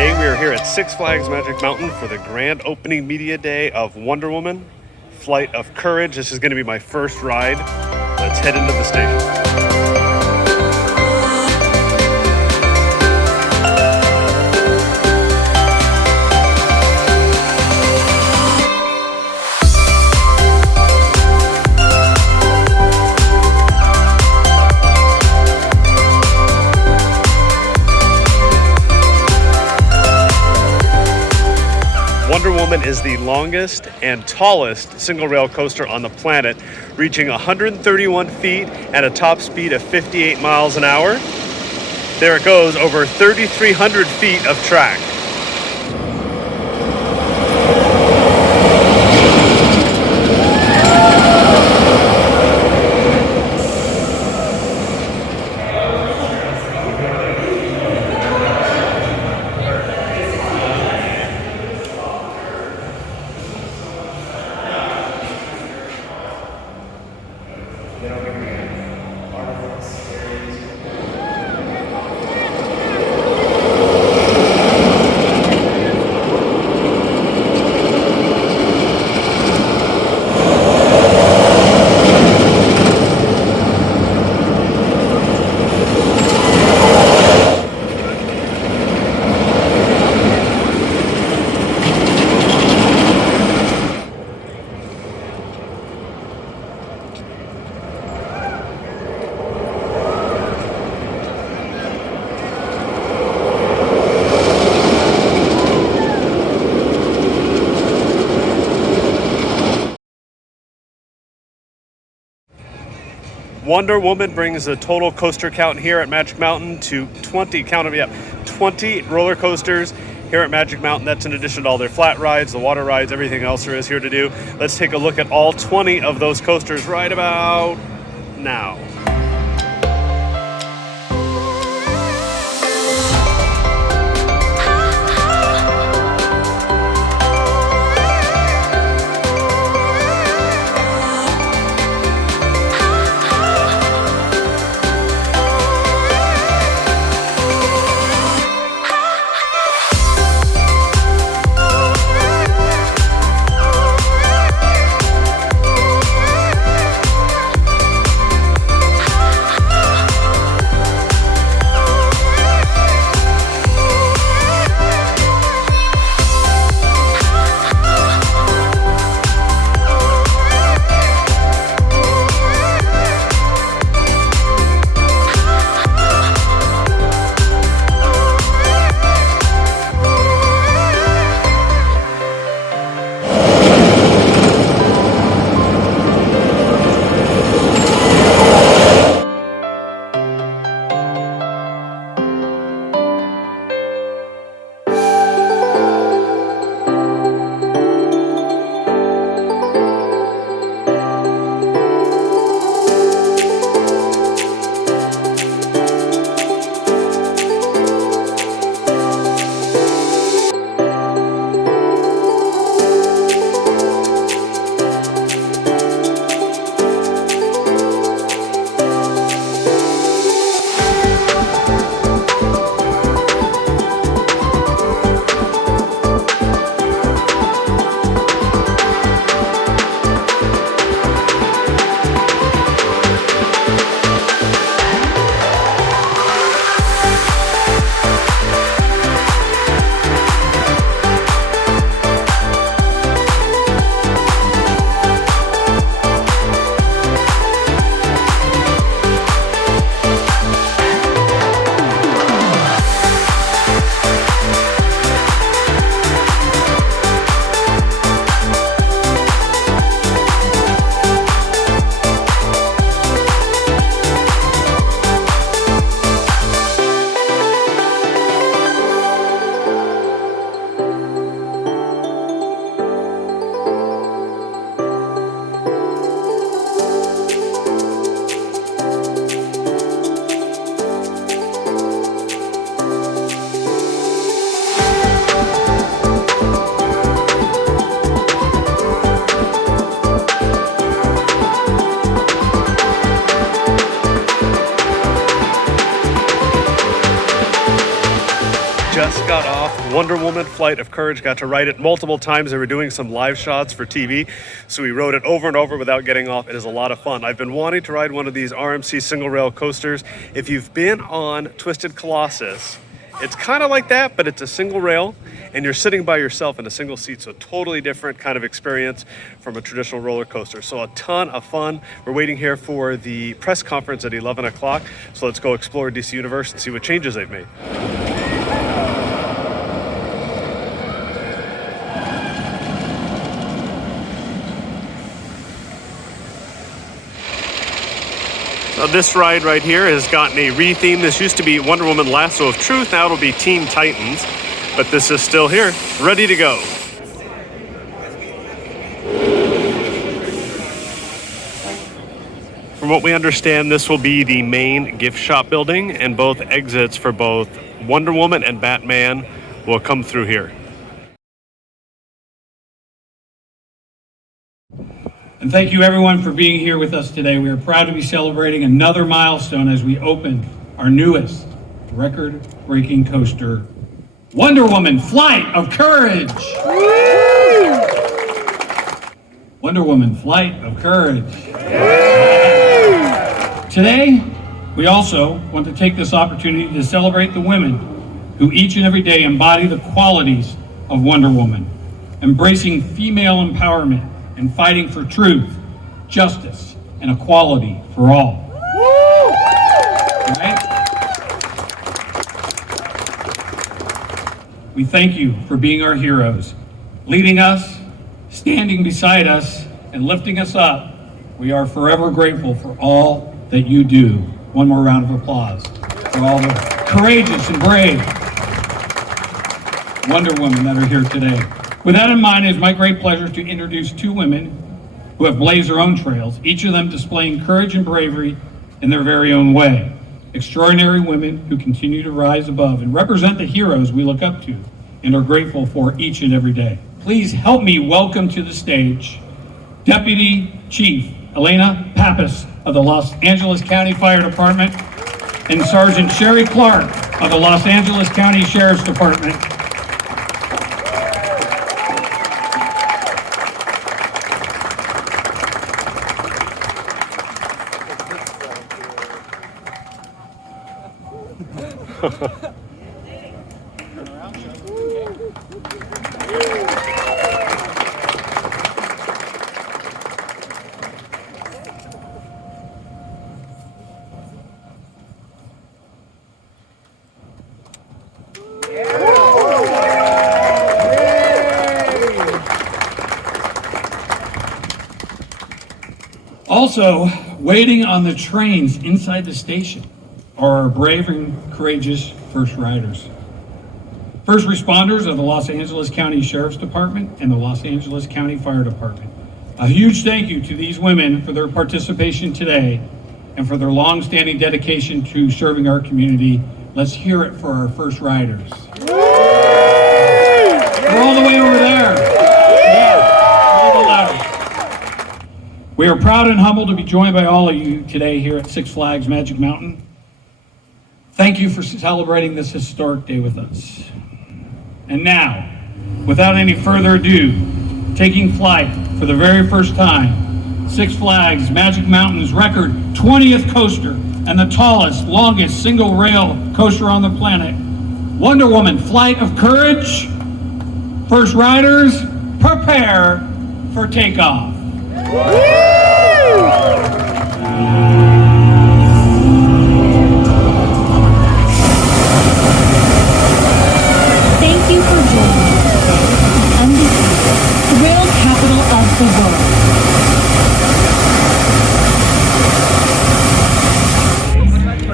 Today we are here at Six Flags Magic Mountain for the grand opening media day of Wonder Woman, Flight of Courage. This is going to be my first ride. Let's head into the station. Wonder Woman is the longest and tallest single rail coaster on the planet, reaching 131 feet at a top speed of 58 miles an hour. There it goes, over 3,300 feet of track. Wonder Woman brings the total coaster count here at Magic Mountain to 20, 20 roller coasters here at Magic Mountain. That's in addition to all their flat rides, the water rides, everything else there is here to do. Let's take a look at all 20 of those coasters right about now. just got off Wonder Woman Flight of Courage. Got to ride it multiple times. They were doing some live shots for TV, so we rode it over and over without getting off. It is a lot of fun. I've been wanting to ride one of these RMC single rail coasters. If you've been on Twisted Colossus, it's kind of like that, but it's a single rail, and you're sitting by yourself in a single seat, so totally different kind of experience from a traditional roller coaster. So a ton of fun. We're waiting here for the press conference at 11 o'clock, so let's go explore DC Universe and see what changes they've made. Now this ride right here has gotten a retheme. This used to be Wonder Woman Lasso of Truth. Now it'll be Teen Titans, but this is still here, ready to go. From what we understand, this will be the main gift shop building, and both exits for both Wonder Woman and Batman will come through here. And thank you everyone for being here with us today. We are proud to be celebrating another milestone as we open our newest record-breaking coaster, Wonder Woman Flight of Courage. Woo! Wonder Woman Flight of Courage. Woo! Today, we also want to take this opportunity to celebrate the women who each and every day embody the qualities of Wonder Woman, embracing female empowerment and fighting for truth, justice, and equality for all. Woo! Right? We thank you for being our heroes, leading us, standing beside us, and lifting us up. We are forever grateful for all that you do. One more round of applause for all the courageous and brave Wonder Women that are here today. With that in mind, it is my great pleasure to introduce two women who have blazed their own trails, each of them displaying courage and bravery in their very own way. Extraordinary women who continue to rise above and represent the heroes we look up to and are grateful for each and every day. Please help me welcome to the stage Deputy Chief Elena Pappas of the Los Angeles County Fire Department and Sergeant Sherry Clark of the Los Angeles County Sheriff's Department. Also, waiting on the trains inside the station are our brave and courageous first riders. First responders of the Los Angeles County Sheriff's Department and the Los Angeles County Fire Department. A huge thank you to these women for their participation today and for their long-standing dedication to serving our community. Let's hear it for our first riders. They're all the way over there. Yeah, a little louder. We are proud and humbled to be joined by all of you today here at Six Flags Magic Mountain. Thank you for celebrating this historic day with us. And now, without any further ado, taking flight for the very first time, Six Flags Magic Mountain's record 20th coaster and the tallest, longest single rail coaster on the planet, Wonder Woman Flight of Courage. First riders, prepare for takeoff. Thank you for joining us today, undisputed, the rail capital of the world.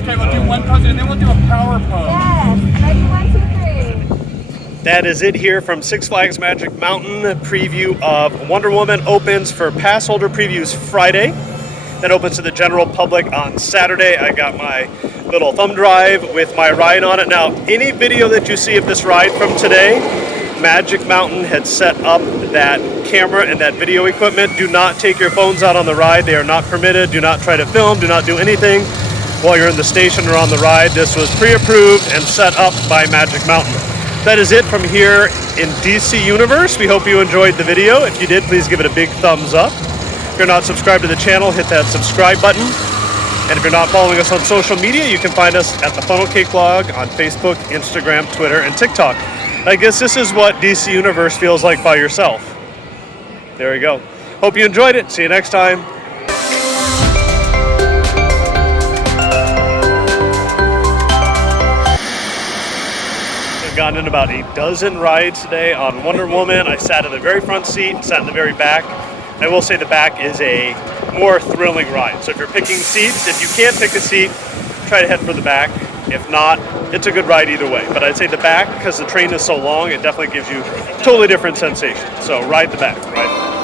Okay, we'll do one pose and then we'll do a power pose. Yes, ready, 1, 2, 3. That is it here from Six Flags Magic Mountain. Preview of Wonder Woman opens for pass holder previews Friday. That opens to the general public on Saturday. I got my little thumb drive with my ride on it. Now, any video that you see of this ride from today, Magic Mountain had set up that camera and that video equipment. Do not take your phones out on the ride. They are not permitted. Do not try to film. Do not do anything while you're in the station or on the ride. This was pre-approved and set up by Magic Mountain. that is it from here in DC Universe. We hope you enjoyed the video. If you did, please give it a big thumbs up. If you're not subscribed to the channel, hit that subscribe button. And if you're not following us on social media, you can find us at theFUNnelCakeBlog on Facebook, Instagram, Twitter, and TikTok. I guess this is what DC Universe feels like by yourself. There we go. Hope you enjoyed it. See you next time. I've gotten in about a dozen rides today on Wonder Woman. I sat in the very front seat, sat in the very back. I will say the back is a more thrilling ride. So if you're picking seats, if you can't pick a seat, try to head for the back. If not, it's a good ride either way. But I'd say the back, because the train is so long, it definitely gives you totally different sensations. So ride the back, right?